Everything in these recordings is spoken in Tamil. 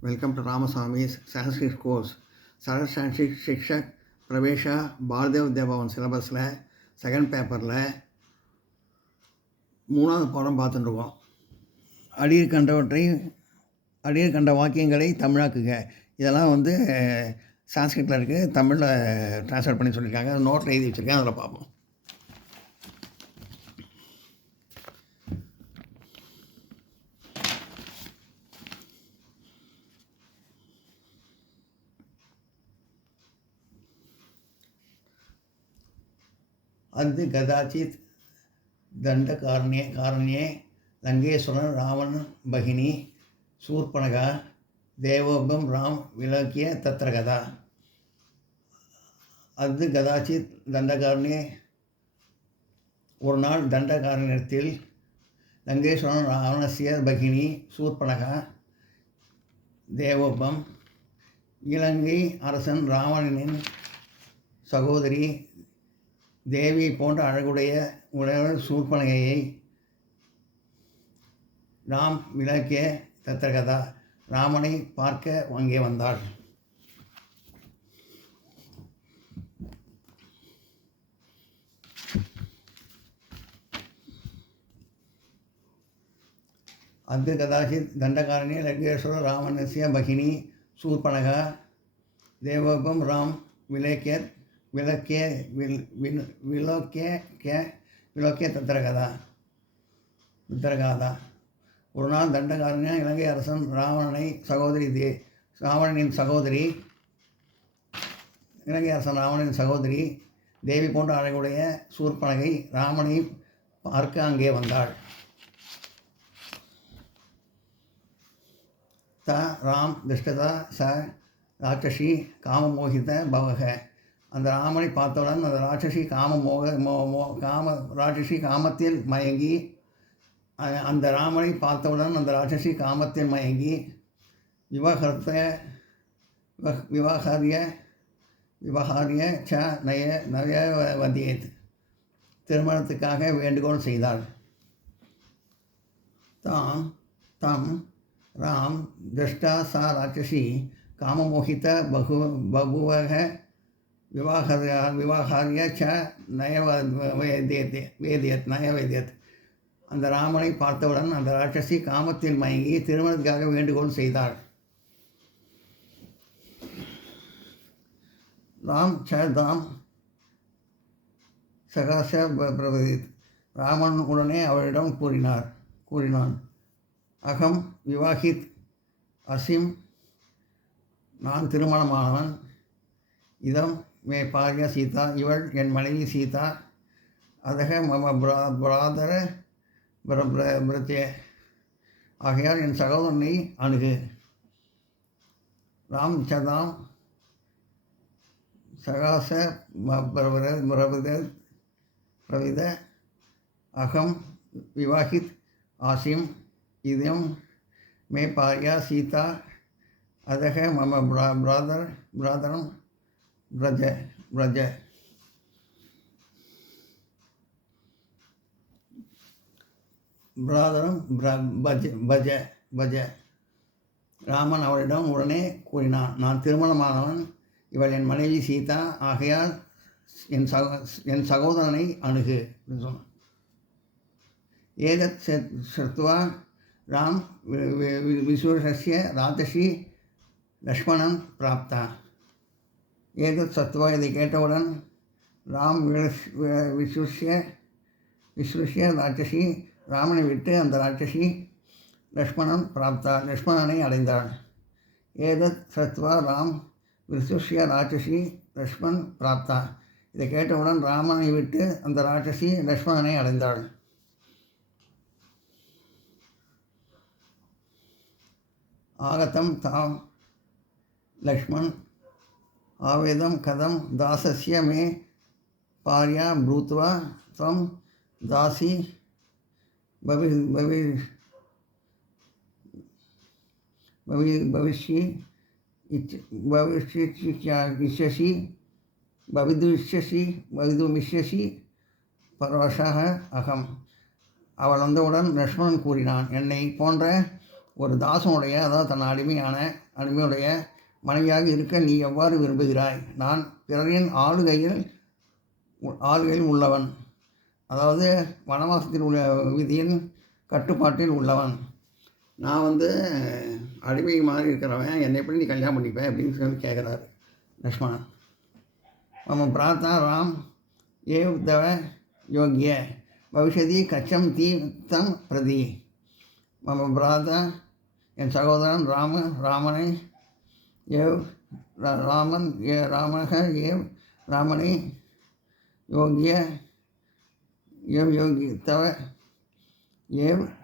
Welcome to Ramaswamy's Sanskrit course. Sarad Sanskrit Shikshak Pravesha Baldev Devavan சிலபஸில் செகண்ட் பேப்பரில் 3வது பாடம் பார்த்துட்டுருக்கோம். அடியில் கண்ட வாக்கியங்களை தமிழாக்குக. இதெல்லாம் சான்ஸ்கிரிட்டில் இருக்குது, தமிழில் ட்ரான்ஸ்லேட் பண்ணி சொல்லியிருக்காங்க. நோட்டில் எழுதி வச்சுருக்கேன், அதில் பார்ப்போம். அது கதாச்சித் தண்டகாரண்யே லங்கேஸ்வரன் ராவணன் பகினி சூர்பனகா தேவோபம் ராம் விலக்கிய தத்ரகதா. அது கதாச்சித் தண்டகாரண்யே, ஒரு நாள் தண்டகாரண்யத்தில் லங்கேஸ்வரன் ராவணசிய பகினி சூர்பனகா தேவோபம், இலங்கை அரசன் ராவணனின் சகோதரி தேவி போன்ற அழகுடைய சூர்பனகையை ராம் விலக்கிய தத்ரகதா, ராமனை பார்க்க அங்கே வந்தாள். அது கதாச்சித் தண்டகாரண்யே லங்கேஸ்வர ராவணஸ்ய பகினி சூர்பனகா தேவோபம் ராம் விலக்கிய தத்ரகதா. ஒரு நாள் தண்டகாரண்யா இலங்கை அரசன் ராவணனின் சகோதரி தேவி போன்ற அழகுடைய சூர்பனகை ராமனை பார்க்க அங்கே வந்தாள். ராம் திருஷ்டதா ச ராட்சசி காமமோகித பவக. அந்த ராமனை பார்த்தவுடன் அந்த ராட்சசி காமத்தில் மயங்கி விவகாரிய ச நயவதியேத், திருமணத்துக்காக வேண்டுகோள் செய்தாள். தம் ராம் திருஷ்டா சா ராட்சசி காமமோகித பபுவக விவாகாரிய ச நயவேதியத். அந்த ராமனை பார்த்தவுடன் அந்த ராட்சசி காமத்தில் மயங்கி திருமணத்துக்காக வேண்டுகோள் செய்தாள். ராம் ச தாம் சகாச பிரவதித், ராமன் உடனே அவளிடம் கூறினான். அகம் விவாஹித் அசிம், நான் திருமணமானவன். இதம் மே பாரிய சீதா, இவள் என் மனைவி சீதா. அதக மம பிராதர பிரத்யே, ஆகையால் என் சகோதரனை அணுகு. ராம் சதாம் சகாச பிரவித அகம் விவாஹித் ஆசிம், இதம் மே பாரியா சீதா. அதக மம பிராதரம் பிரஜ. பிராதரம் பஜ. ராமன் அவளிடம் உடனே கூறினான், நான் திருமணமானவன், இவள் என் மனைவி சீதா, ஆகையால் என் சகோதரனை அணுகு அப்படின்னு சொன்னான். ஏதத் ஸ்ருத்வா ராம் விசூஷஸ்ய ராட்சசி லக்ஷ்மணன் பிராப்தா. ஏதத் சத்வா, இதை கேட்டவுடன் ராம் விசுஷ்ய ராட்சசி, ராமனை விட்டு அந்த ராட்சசி லக்ஷ்மணன் பிராப்தா, லக்ஷ்மணனை அடைந்தாள். ஏதத் சத்வா ராம் விசுஷ்ய ராட்சசி லக்ஷ்மண் பிராப்தா, இதை கேட்டவுடன் ராமனை விட்டு அந்த ராட்சசி லக்ஷ்மணனை அடைந்தாள். ஆகதம் தாம் லக்ஷ்மண் ஆவேதம் கதம் தாசஸ்ய மே பாரியா ப்ரூத்வா தம் தாசி பவிதுமிஷ்யசி பரவசக அகம். அவள் வந்தவுடன் லக்ஷ்மணன் கூறினான், என்னை போன்ற ஒரு தாசனுடைய, அதாவது தன் அடிமையுடைய மனைவியாக இருக்க நீ எவ்வாறு விரும்புகிறாய்? நான் பிறரின் ஆளுகையில் உள்ளவன், அதாவது வனவாசத்தில் உள்ள விதியின் கட்டுப்பாட்டில் உள்ளவன். நான் அடிமை மாதிரி இருக்கிறவன், என்னை எப்படி நீ கல்யாணம் பண்ணிப்பேன் அப்படின்னு சொல்லி கேட்குறாரு லக்ஷ்மணன். மம பிராத்தா ராம் ஏவ் தவ யோகிய பவிஷதி கச்சம் தீர்த்தம் பிரதி. மம பிராத்தா, என் சகோதரன் ராமனை ஏவ் ராமக ஏவ் ராமனை யோகிய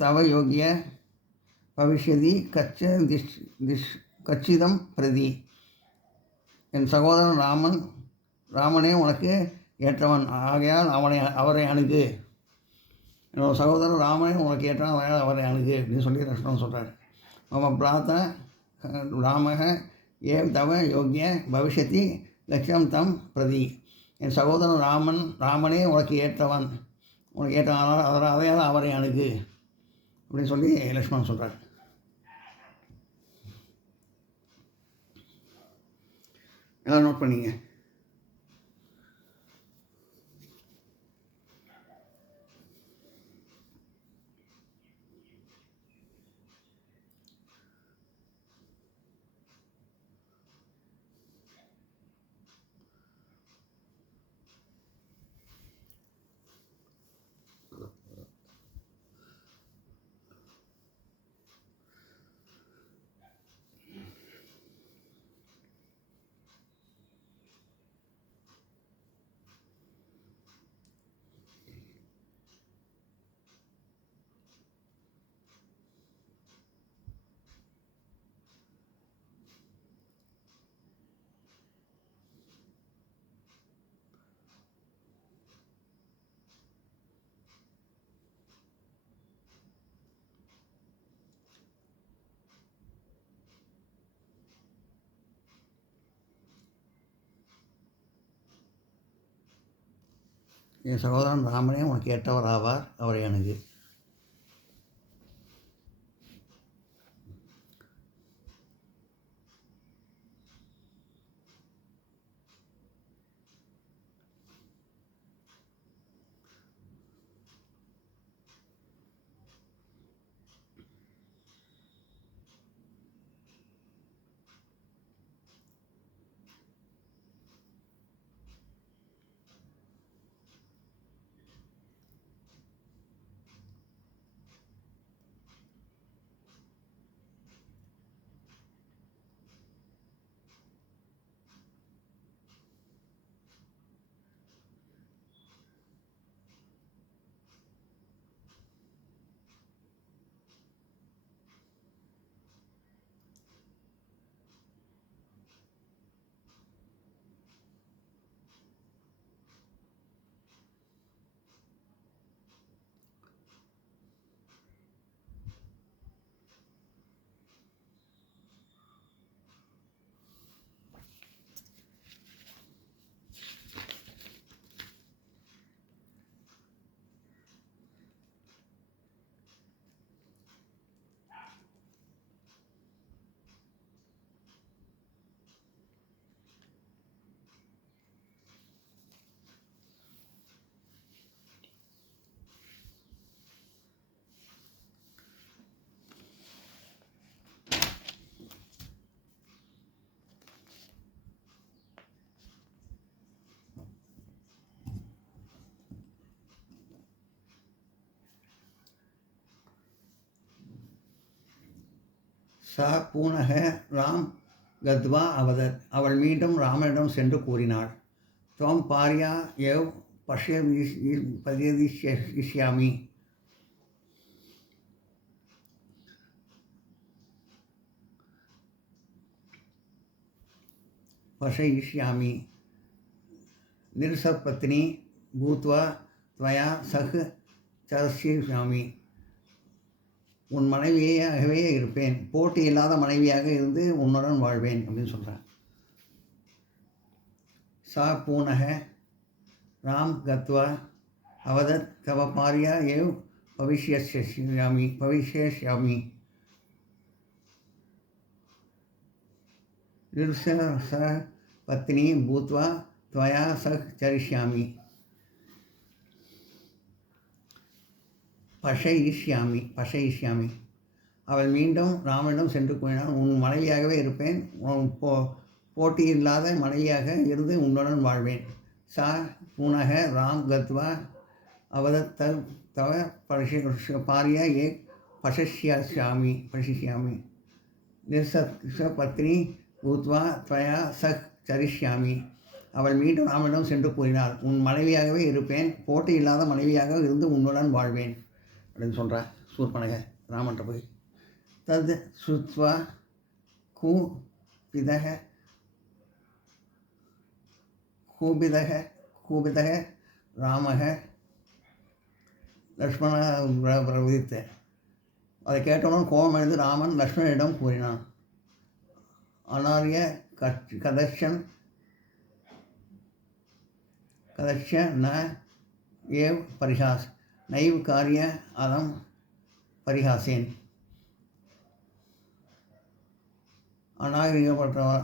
தவ யோகிய பவிஷ்யதி கச்சிதம் பிரதி. என் சகோதரன் ராமனே உனக்கு ஏற்றவன், ஆகையால் அவரை அணுகு. என்னோட சகோதரன் ராமனே உனக்கு ஏற்றவன், ஆகையால் அவரை அணுகு அப்படின்னு சொல்லி லக்ஷ்மணன் சொல்கிறார். மம பிராத்தா ராமக ஏவ் தவ யோகிய பவிஷ்யதி லட்சியம் தம் பிரதி. என் சகோதரன் ராமனே உனக்கு ஏற்றவன், அதையால் அவரை அணுகு அப்படின்னு சொல்லி லக்ஷ்மணன் சொல்கிறார். எல்லாம் நோட் பண்ணிங்க. என் சகோதரன் ராமனே உனக்கு ஏற்றவர் ஆவார், அவரை அணுகு. சா பூனக ராம் கத்வா அவதத். அவள் மீண்டும் ராமனிடம் சென்று கூறினாள், துவம் பாரியா ஏவ் பஷ்யதிஷ்யாமி. பஷயிஷ்யாமி நிர்சபத்னி பூத்வா த்வயா சஹ் சரஸ்யாமி. உன் மனைவியாகவே இருப்பேன், போட்டி இல்லாத மனைவியாக இருந்து உன்னுடன் வாழ்வேன் அப்படின்னு சொல்கிறான். சா பூனக ராம் கத்வா அவதத் தவ பாரியா ஏவ் பவிஷ்யஸ்யாமி. ईर्ष्या पत्नी भूत्वा त्वया सह चरिष्यामि பஷயிஷ்யாமி. அவள் மீண்டும் ராமனிடம் சென்று கூறினாள், உன் மனைவியாகவே இருப்பேன், போட்டி இல்லாத மனைவியாக இருந்து உன்னுடன் வாழ்வேன். சா புனக ராம் கத்வா அவதத் தவ பாரிய ஏக் பஷிஷ்யாமி பத்னி பூத்வா त्वया சஹ் சரிஷ்யாமி. அவள் மீண்டும் ராமனிடம் சென்று கூறினாள், உன் மனைவியாகவே இருப்பேன், போட்டி இல்லாத மனைவியாக இருந்து உன்னுடன் வாழ்வேன் அப்படின்னு சொல்கிறேன் சூர்பனக ராமன்ட்ட போய். தத் ஸ்ருத்வா கூபிதக ராமக லக்ஷ்மண பிரவித்த. அதை கேட்டவுடன் கோபம் எழுந்து ராமன் லக்ஷ்மணனிடம் கூறினான், அனாரிய கதர்ஷ ந ஏவ் பரிஹாஸ் நைவ் காரிய அலம் பரிஹாசேன்.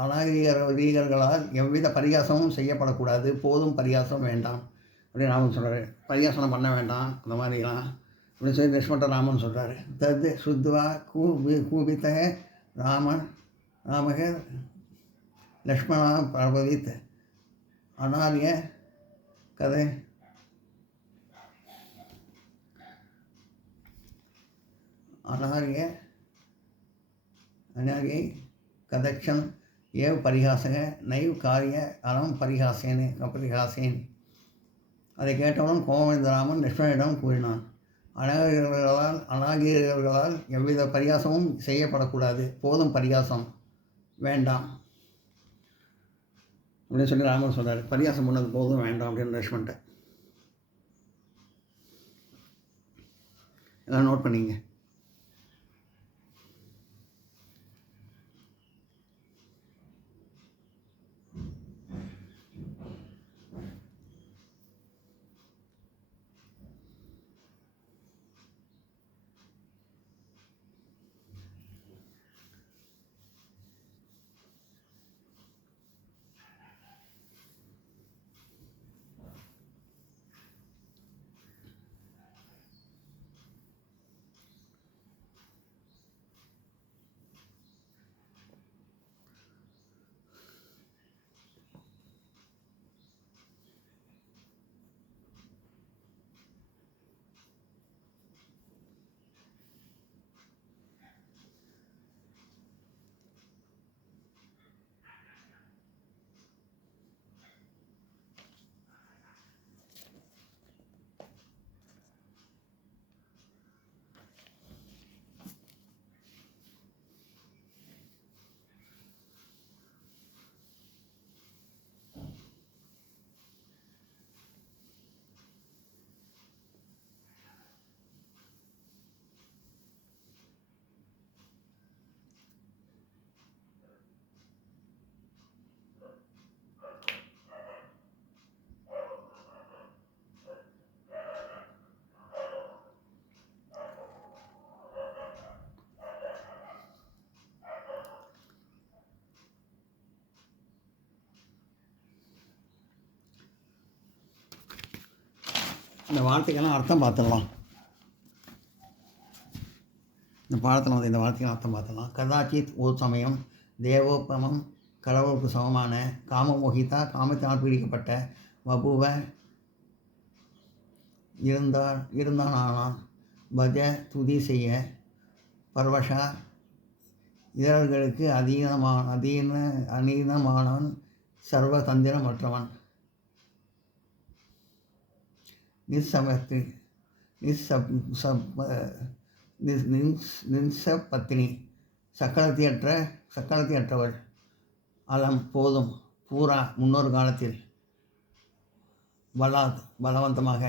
அநாகரிகர்களால் எவ்வித பரிகாசமும் செய்யப்படக்கூடாது, போதும் பரிகாசம் வேண்டாம் அப்படின்னு ராமன் சொல்கிறாரு. பரிகாசனம் பண்ண வேண்டாம் அந்த மாதிரிலாம் அப்படின்னு சொல்லி லக்ஷ்மண ராமன் சொல்கிறாரு. தத் சுத்வா கூபித்தக ராமக லக்ஷ்மணா பிரபவித் அனாரிய கதக்ஷன் ஏவ் பரிகாசக நைவ் காரிய அலம் பரிகாசேன். அதை கேட்டவுடன் கோமந்த ராமன் லக்ஷ்மணனிடம் கூறினான், அநாகரிகர்களால் எவ்வித பரிகாசமும் செய்யப்படக்கூடாது, போதும் பரிகாசம் வேண்டாம் அப்படின்னு சொல்லி ராமன் சொல்கிறார். பரிகாசம் பண்ணது போதும் வேண்டாம் அப்படின்னு லக்ஷ்மண்ட்ட எல்லாம் நோட் பண்ணிங்க. இந்த வார்த்தைக்கெல்லாம் அர்த்தம் பார்த்துடலாம். இந்த பாடத்தில் வந்து இந்த வார்த்தைக்கெல்லாம் அர்த்தம் பார்த்துடலாம். கதாச்சித் ஒரு சமயம் தேவோபமம் கடவுளுக்கு சமமான காமமோகிதா காமத்தினால் பீடிக்கப்பட்ட வபுவ இருந்தானான் பஜ துதி செய்ய பர்வஷா இதழர்களுக்கு அநீதமானவன் சர்வதந்திரமற்றவன் பத்தினி சக்களத்தியற்றவள் அலம் போதும் பூரா முன்னொரு காலத்தில் பலவந்தமாக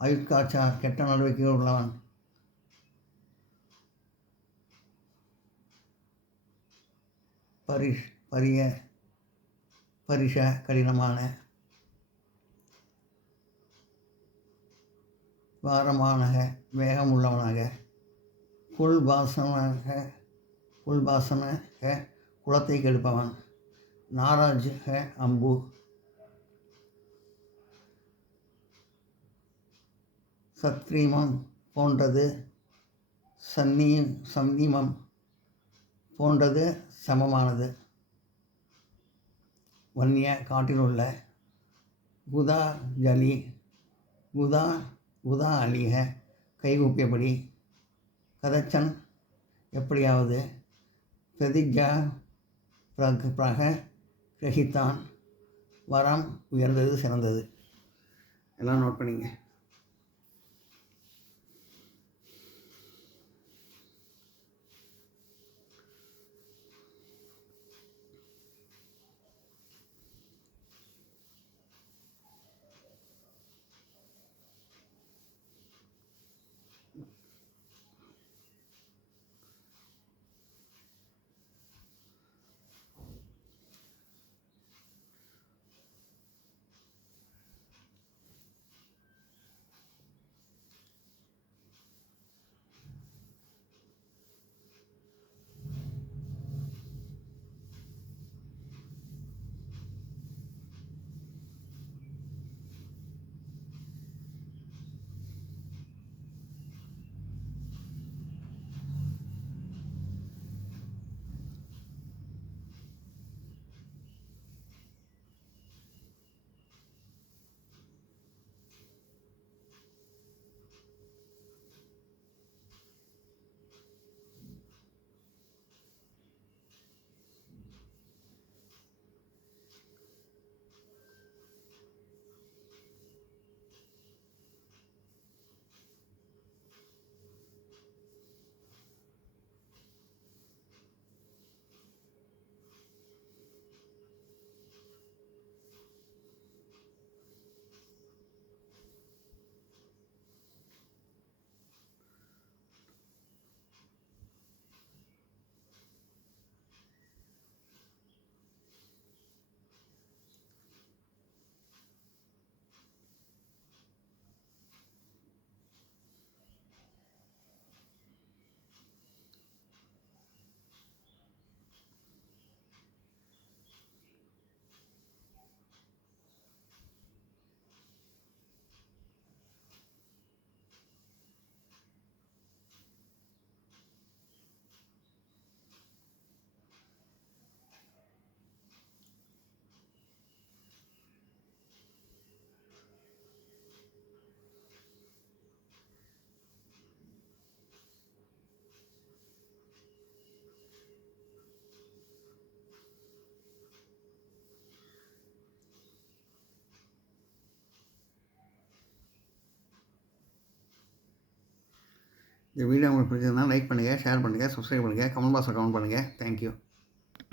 அயுட்காச்சார் கெட்ட நடவடிக்கை உள்ளவன் பரிஷ கடினமான வாரமானக வேகம் உள்ளவனாக குல்பாசன है குலத்தை கெடுப்பவன். நாராஜ் है அம்பு. சத்ரீமம் போன்றது. சந்நிமம் போன்றது, சமமானது. வன்னிய காட்டில் உள்ள. குதா ஜலி குதா அலிக கைகூப்பியபடி. கதச்சன் எப்படியாவது. பிரதிஜா பிரக கிரகித்தான். வரம் உயர்ந்தது, சிறந்தது. எல்லாம் நோட் பண்ணிங்க. இந்த வீடியோ உங்களுக்கு பிடிச்சதுன்னா லைக் பண்ணுங்கள், ஷேர் பண்ணுங்கள், சப்ஸ்கிரைப் பண்ணுங்கள், கமெண்ட் பாக்ஸில் கமெண்ட் பண்ணுங்கள். தேங்க்யூ.